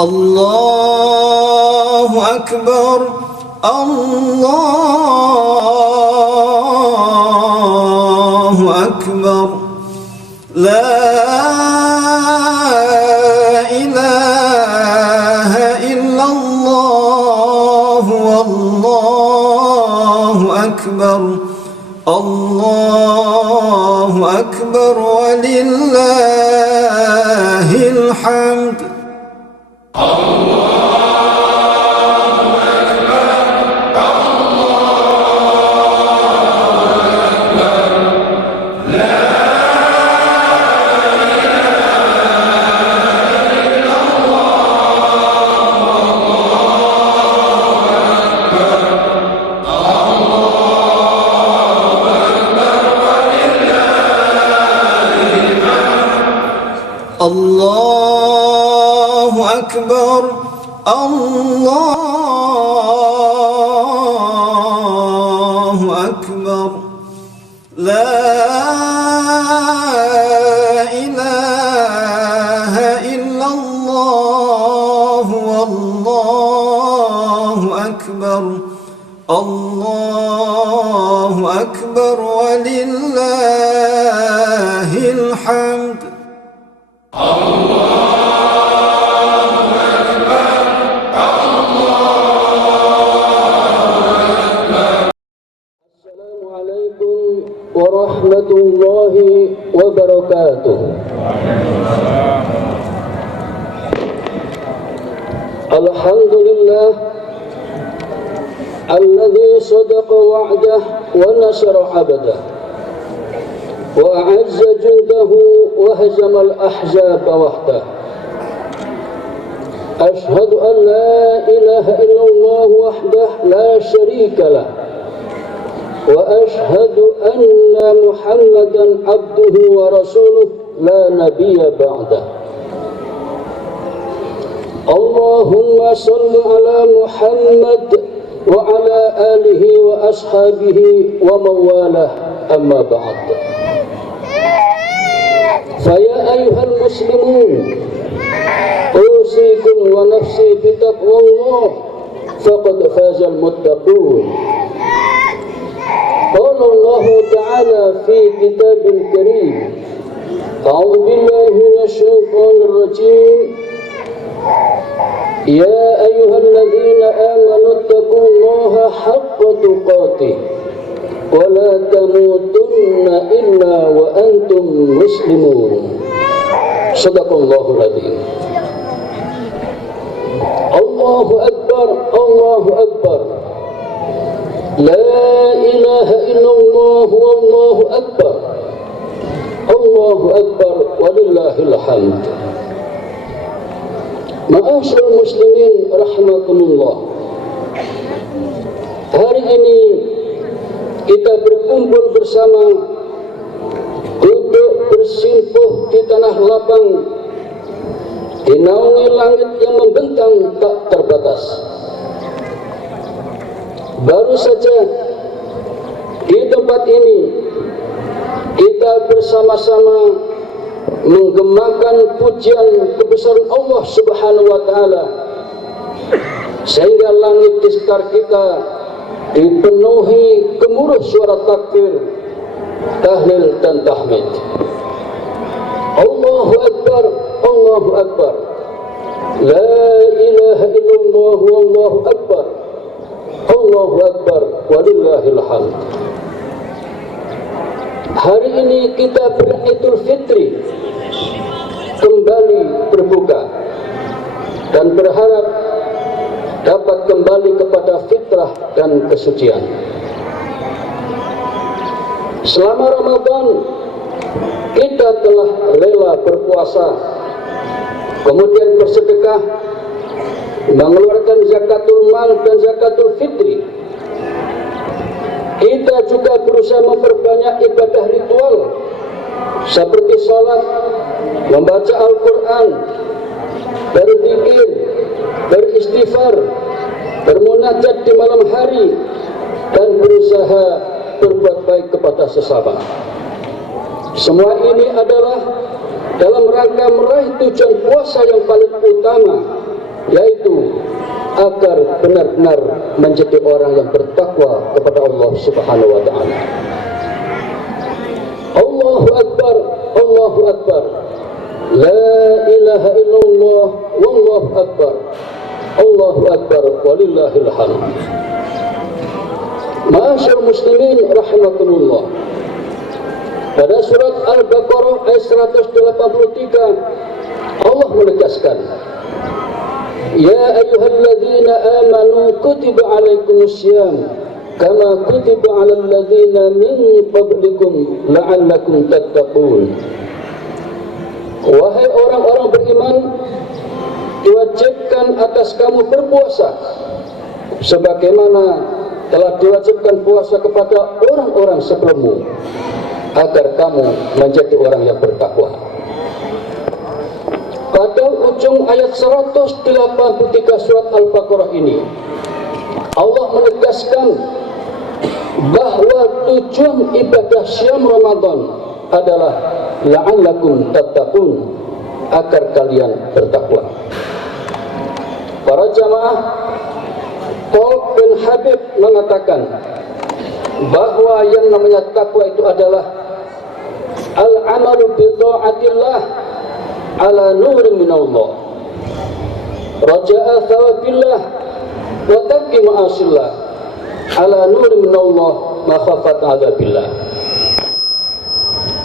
الله أكبر الله أكبر لا إله إلا الله والله أكبر الله أكبر ولله الحمد. الله أكبر الله أكبر لا إله إلا الله والله أكبر الله أكبر ولله الحمد. Warahmatullahi wabarakatuh. Alhamdulillah alladzi sadaqa wa'dah wa nasara 'abdah wa a'azza jundahu wa hazama al-ahzab wahdah. Ashhadu an la ilaha illallah wahdah la syarika lah وأشهد أن محمدا عبده ورسوله لا نبي بعده. اللهم صل على محمد وعلى آله وأصحابه ومن والاه أما بعد. فيا أيها المسلمون أوصيكم ونفسي بتقوى الله فقد فاز المتقون. قال الله تعالى في كتاب الكريم أعوذ بالله من الشيطان الرجيم يا أيها الذين آمنوا اتقوا الله حق تقاته ولا تموتن إلا وأنتم مسلمون. صدق الله العظيم. الله أكبر الله أكبر لا إله إلا الله والله أكبر الله أكبر ولله الحمد. Ma'asyiral muslimin rahimakumullah. Hari ini kita berkumpul bersama, duduk bersimpuh di tanah lapang, dinaungi langit yang membentang tak terbatas. Baru saja di tempat ini kita bersama-sama menggemakan pujian kebesaran Allah Subhanahu wa taala, sehingga langit di sekitar kita dipenuhi gemuruh suara takbir, tahlil dan tahmid. Allahu akbar Allahu akbar la ilaha illallah wallahu akbar Allahu akbar walillahil hamd. Hari ini kita beridul fitri, kembali berbuka dan berharap dapat kembali kepada fitrah dan kesucian. Selama Ramadan kita telah rela berpuasa, kemudian bersedekah, mengeluarkan zakatul mal dan zakatul fitri. Kita juga berusaha memperbanyak ibadah ritual seperti salat, membaca Al-Quran, berzikir, beristighfar, bermunajat di malam hari, dan berusaha berbuat baik kepada sesama. Semua ini adalah dalam rangka meraih tujuan puasa yang paling utama, yaitu agar benar-benar menjadi orang yang bertakwa kepada Allah Subhanahu wa taala. Allahu Akbar, Allahu Akbar. La ilaha illallah, wallahu akbar. Allahu Akbar, walillahil hamd. Ma'asyar muslimin rahimakumullah. Pada surat Al-Baqarah ayat 183 Allah menegaskan, Ya ayyuhalladzina amanu kutiba alaikumussyam kama kutiba alal ladzina min qablikum la'allakum tattaqun. Wahai orang-orang beriman, diwajibkan atas kamu berpuasa sebagaimana telah diwajibkan puasa kepada orang-orang sebelummu, agar kamu menjadi orang yang bertakwa. Pada ujung ayat 183 surat Al-Baqarah ini, Allah menegaskan bahwa tujuan ibadah syam Ramadan adalah la'allakum tattaqun, agar kalian bertakwa. Para jamaah, Talq bin Habib mengatakan bahwa yang namanya takwa itu adalah al-amalu bi ta'atillah ala nurin minallah, raja'a thawabillah wa tarki ma'asillah ala nurin minallah makhafat adzabillah.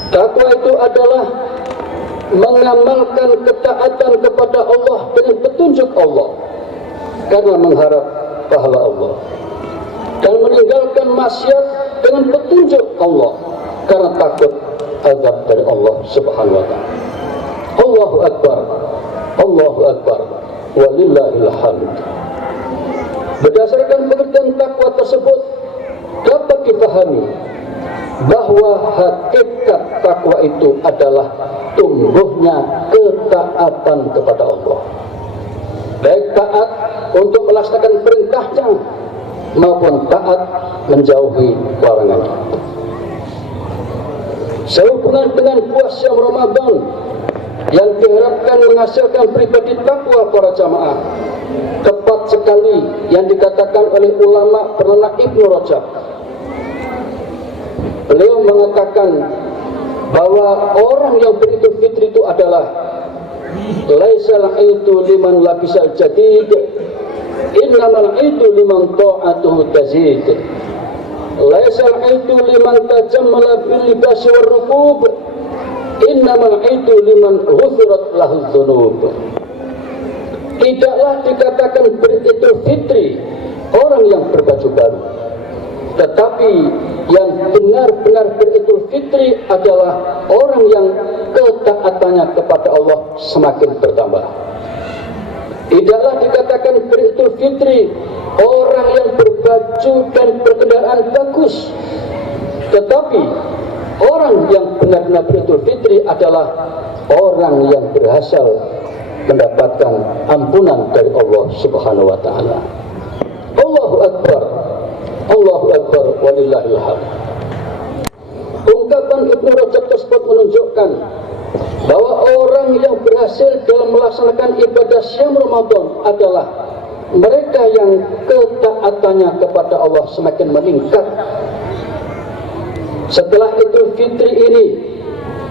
Takwa itu adalah mengamalkan ketaatan kepada Allah dengan petunjuk Allah karena mengharap pahala Allah, dan meninggalkan maksiat dengan petunjuk Allah karena takut azab dari Allah Subhanahu wa taala. Allahu Akbar, Allahu Akbar, walillahil hamd. Berdasarkan pengertian takwa tersebut dapat dipahami bahwa hakikat takwa itu adalah tumbuhnya ketaatan kepada Allah, baik taat untuk melaksanakan perintahnya maupun taat menjauhi larangannya. Sehubungan dengan puasa Ramadan yang diharapkan menghasilkan pribadi takwa para jamaah, tepat sekali yang dikatakan oleh ulama bernama Ibnu Rajab. Beliau mengatakan bahwa orang yang beridul fitri itu adalah laisal aidu liman labisal jadid, innamal aidu liman ta'atuhu tazid. Laisal aidu liman tajammala bil libasi war rukub, innamal aidu liman ghufirat lahu dzunub. Tidaklah dikatakan beridul fitri orang yang berbaju baru, tetapi yang benar-benar beridul fitri adalah orang yang ketaatannya kepada Allah semakin bertambah. Tidaklah dikatakan beridul fitri orang yang berbaju dan berkendaraan bagus, tetapi orang yang benar-benar beridul fitri adalah orang yang berhasil mendapatkan ampunan dari Allah Subhanahu wa taala. Allahu Akbar, Allahu Akbar, walillahil hamd. Ungkapan Ibnu Rajab tersebut menunjukkan bahwa orang yang berhasil dalam melaksanakan ibadah syam Ramadan adalah mereka yang ketaatannya kepada Allah semakin meningkat. Setelah Idul Fitri ini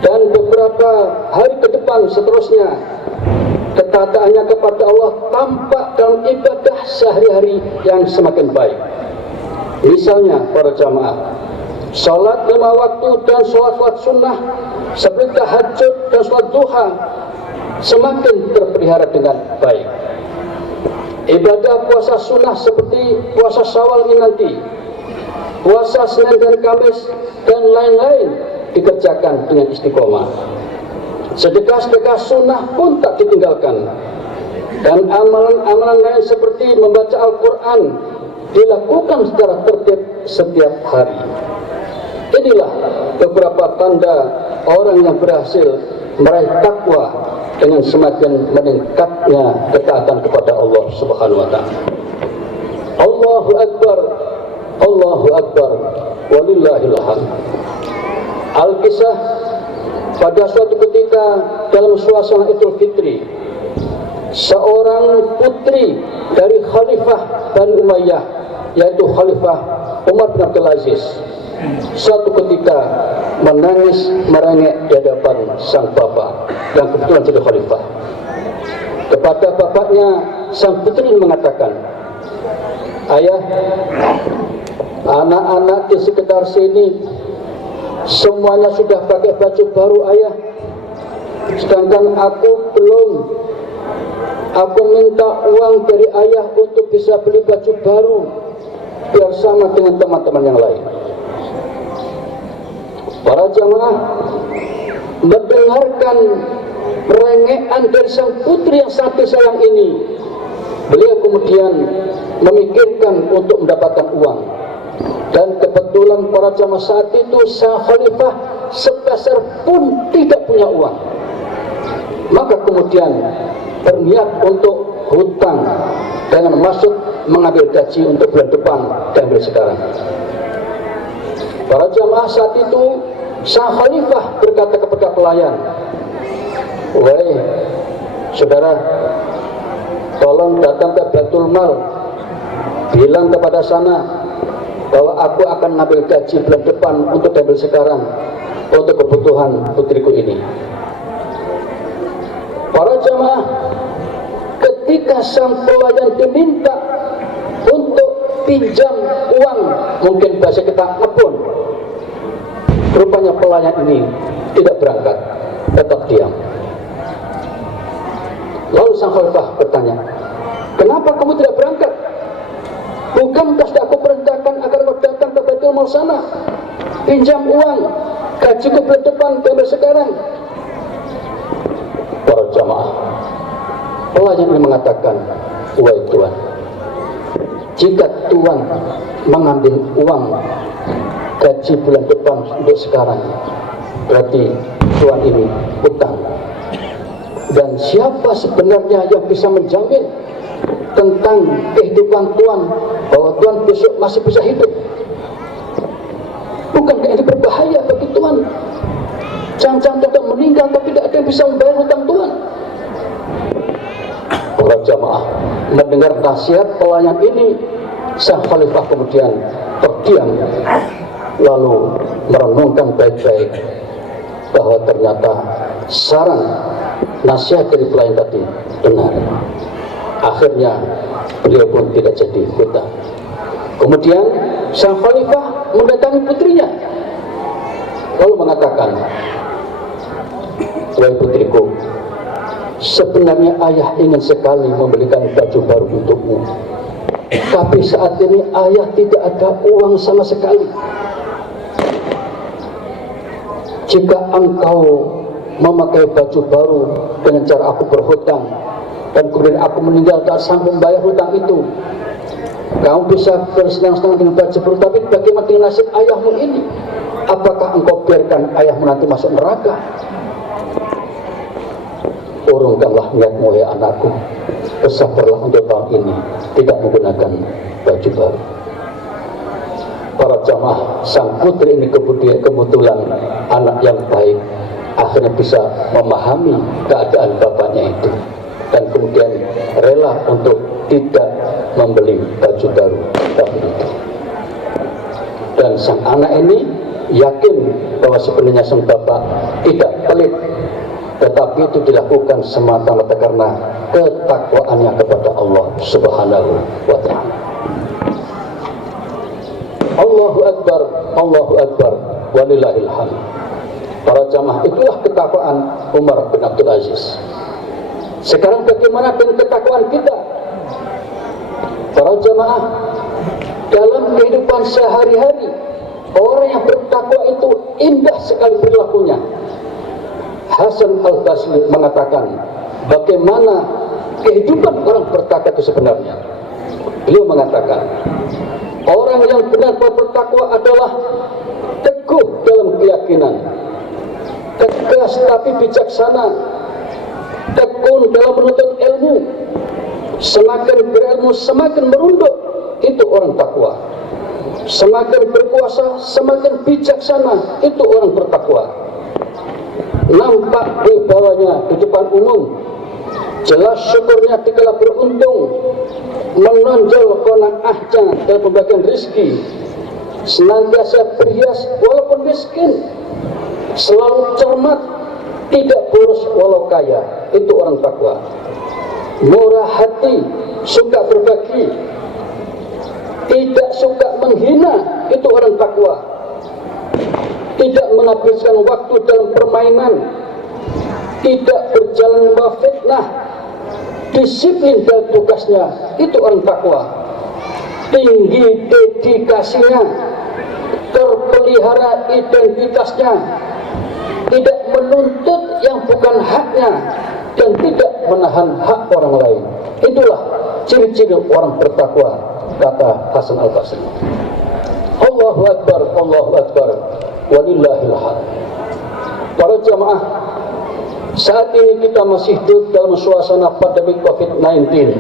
dan beberapa hari ke depan seterusnya, ketaatannya kepada Allah tampak dalam ibadah sehari-hari yang semakin baik. Misalnya para jamaah, salat 5 waktu dan salat sunnah seperti tahajud dan salat duha semakin terpelihara dengan baik. Ibadah puasa sunnah seperti puasa Syawal ini nanti, puasa Senin dan Kamis dan lain-lain dikerjakan dengan istiqomah. Sedekah-sedekah sunnah pun tak ditinggalkan, dan amalan-amalan lain seperti membaca Al-Quran dilakukan secara tertib setiap hari. Inilah beberapa tanda orang yang berhasil meraih takwa dengan semakin meningkatnya ketaatan kepada Allah Subhanahu wa taala. Allahu Akbar, Allahu Akbar, walillahil hamd. Al-Kisah, pada suatu ketika dalam suasana Idul Fitri, seorang putri dari Khalifah Bani Umayyah, yaitu Khalifah Umar bin Abdul Aziz, suatu ketika menangis merengek di hadapan sang bapak yang kebetulan jadi khalifah. Kepada bapaknya, sang putri mengatakan, "Ayah, anak-anak di sekitar sini semuanya sudah pakai baju baru, ayah. Sedangkan aku belum. Aku minta uang dari ayah untuk bisa beli baju baru biar sama dengan teman-teman yang lain." Para jamaah mendengarkan rengekan dari sang putri yang sangat disayang ini, beliau kemudian memikirkan untuk mendapatkan uang. Dan kebetulan para jamaah saat itu sang khalifah sepeser pun tidak punya uang. Maka kemudian berniat untuk hutang dengan maksud mengambil gaji untuk bulan depan dan bulan sekarang. Para jamaah saat itu sang khalifah berkata kepada pelayan, "Wahai saudara, tolong datang ke Baitul Mal, bilang kepada sana bahwa aku akan ngambil gaji bulan depan untuk diambil sekarang untuk kebutuhan putriku ini." Para jamaah, ketika sang pelayan diminta untuk pinjam uang, mungkin bahasa kita ngepun, rupanya pelayan ini tidak berangkat, tetap diam. Lalu sang khalifah bertanya, "Kenapa kamu tidak berangkat? Bukankah sudah aku perintahkan agar kau datang ke Baitul Mal sana, pinjam uang, gajiku bulan depan, diambil sekarang?" Para jamaah, pelayan ini mengatakan, "Wahai Tuan, jika Tuan mengambil uang gaji bulan depan untuk sekarang, berarti Tuan ini hutang. Dan siapa sebenarnya yang bisa menjamin tentang kehidupan Tuan, bahwa Tuan besok masih bisa hidup? Bukankah ini berbahaya bagi Tuan? Jangan-jangan Tuan meninggal tapi tidak ada yang bisa membayar hutang Tuan." Para jamaah mendengar nasihat pelayan ini, sang khalifah kemudian terdiam, lalu merenungkan baik-baik bahwa ternyata saran nasihat dari pelayan tadi benar. Akhirnya beliau pun tidak jadi hutang. Kemudian sang khalifah mendatangi putrinya, lalu mengatakan, "Wahai putriku, sebenarnya ayah ingin sekali membelikan baju baru untukmu, tapi saat ini ayah tidak ada uang sama sekali. Jika engkau memakai baju baru dengan cara aku berhutang, dan kemudian aku meninggal tak sanggup membayar hutang itu, kamu bisa bersenang-senang dengan baju baru, tapi bagaimana dengan nasib ayahmu ini? Apakah engkau biarkan ayahmu nanti masuk neraka? Urungkanlah niatmu, ya anakku. Bersabarlah untuk tahun ini tidak menggunakan baju baru." Para jamaah, sang putri ini kebetulan anak yang baik, akhirnya bisa memahami keadaan bapaknya itu, dan kemudian rela untuk tidak membeli baju baru tahun itu. Dan sang anak ini yakin bahwa sebenarnya sang bapak tidak pelit, tetapi itu dilakukan semata-mata karena ketakwaannya kepada Allah Subhanahu wa ta'ala. Allahu Akbar, Allahu Akbar, walillahil hamd. Para jamaah, itulah ketakwaan Umar bin Abdul Aziz. Sekarang bagaimana dengan ketakwaan kita? Para jamaah, dalam kehidupan sehari-hari, orang yang bertakwa itu indah sekali perilakunya. Hasan Al-Basri mengatakan, bagaimana kehidupan orang bertakwa itu sebenarnya. Beliau mengatakan, orang yang benar-benar bertakwa adalah teguh dalam keyakinan, tegas tapi bijaksana, tekun dalam menuntut ilmu, semakin berilmu semakin merunduk, itu orang takwa. Semakin berkuasa semakin bijaksana, itu orang bertakwa. Nampak wibawanya di depan umum, jelas syukurnya dikala beruntung, menonjol qanaahnya dalam pembagian rezeki, senantiasa berhias walaupun miskin, selalu cermat, tidak boros walau kaya. Itu orang takwa. Murah hati, suka berbagi, tidak suka menghina. Itu orang takwa. Tidak menghabiskan waktu dalam permainan, tidak berjalan fitnah, disiplin dalam tugasnya. Itu orang takwa. Tinggi dedikasinya, terpelihara identitasnya, tidak menuntut yang bukan haknya, dan tidak menahan hak orang lain. Itulah ciri-ciri orang bertakwa, kata Hasan Al-Basri. Allahu Akbar, Allahu Akbar, walillahil hamd. Para jamaah, saat ini kita masih hidup dalam suasana pandemi COVID-19.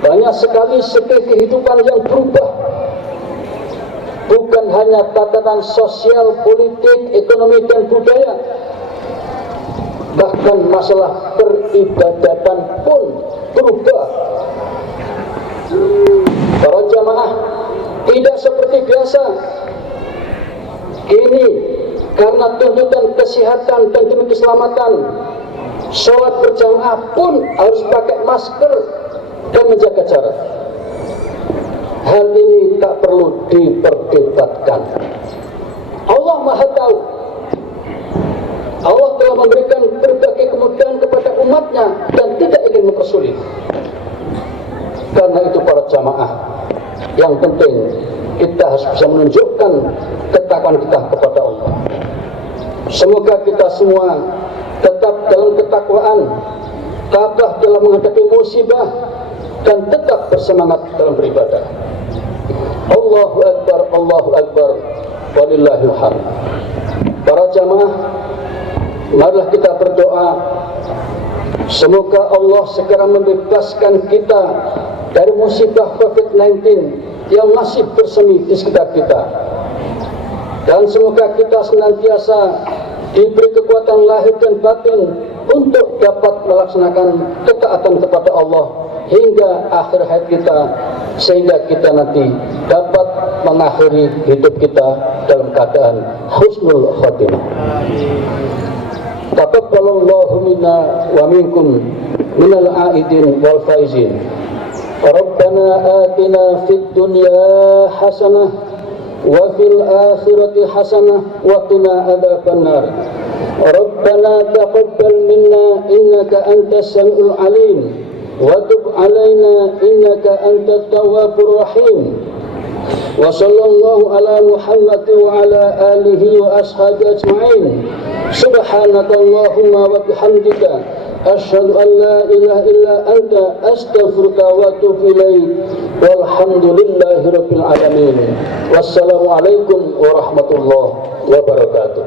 Banyak sekali segi kehidupan yang berubah. Bukan hanya tatanan sosial, politik, ekonomi, dan budaya. Bahkan masalah peribadatan pun berubah. Para jamaah, tidak seperti biasa. Kini karena tuntutan kesehatan dan demi keselamatan, sholat berjamaah pun harus pakai masker dan menjaga jarak. Hal ini tak perlu diperdebatkan. Allah Maha Tahu. Allah telah memberikan berbagai kemudahan kepada umatnya dan tidak ingin mempersulit. Karena itu para jamaah, yang penting kita harus bisa menunjukkan ketakwaan kita kepada Allah. Semoga kita semua tetap dalam ketakwaan, tabah dalam menghadapi musibah, dan tetap bersemangat dalam beribadah. Allahu Akbar, Allahu Akbar, walillahil hamd. Para jamaah, marilah kita berdoa, semoga Allah segera membebaskan kita dari musibah COVID-19 yang masih bersemi di sekitar kita. Dan semoga kita senantiasa diberi kekuatan lahir dan batin untuk dapat melaksanakan ketaatan kepada Allah hingga akhir hayat kita, sehingga kita nanti dapat mengakhiri hidup kita dalam keadaan husnul khotimah. Taqabbalallahu minna wa minkum minal aidin wal faizin. Rabbana atina fid dunya hasanah wa fil akhirati hasanah wa qina adzabannar. Rabbana taqabbal minna innaka antas samiul alim wa tub alaina innaka antat tawwabur rahim. Wa sallallahu ala Muhammad wa ala alihi wa ashabihi ajma'in. Subhanakallahumma wa bihamdika asyhadu an la ilaha illa anta astaghfiruka wa atubu ilaik. Walhamdulillahi rabbil alamin. Wassalamu alaikum warahmatullahi wabarakatuh.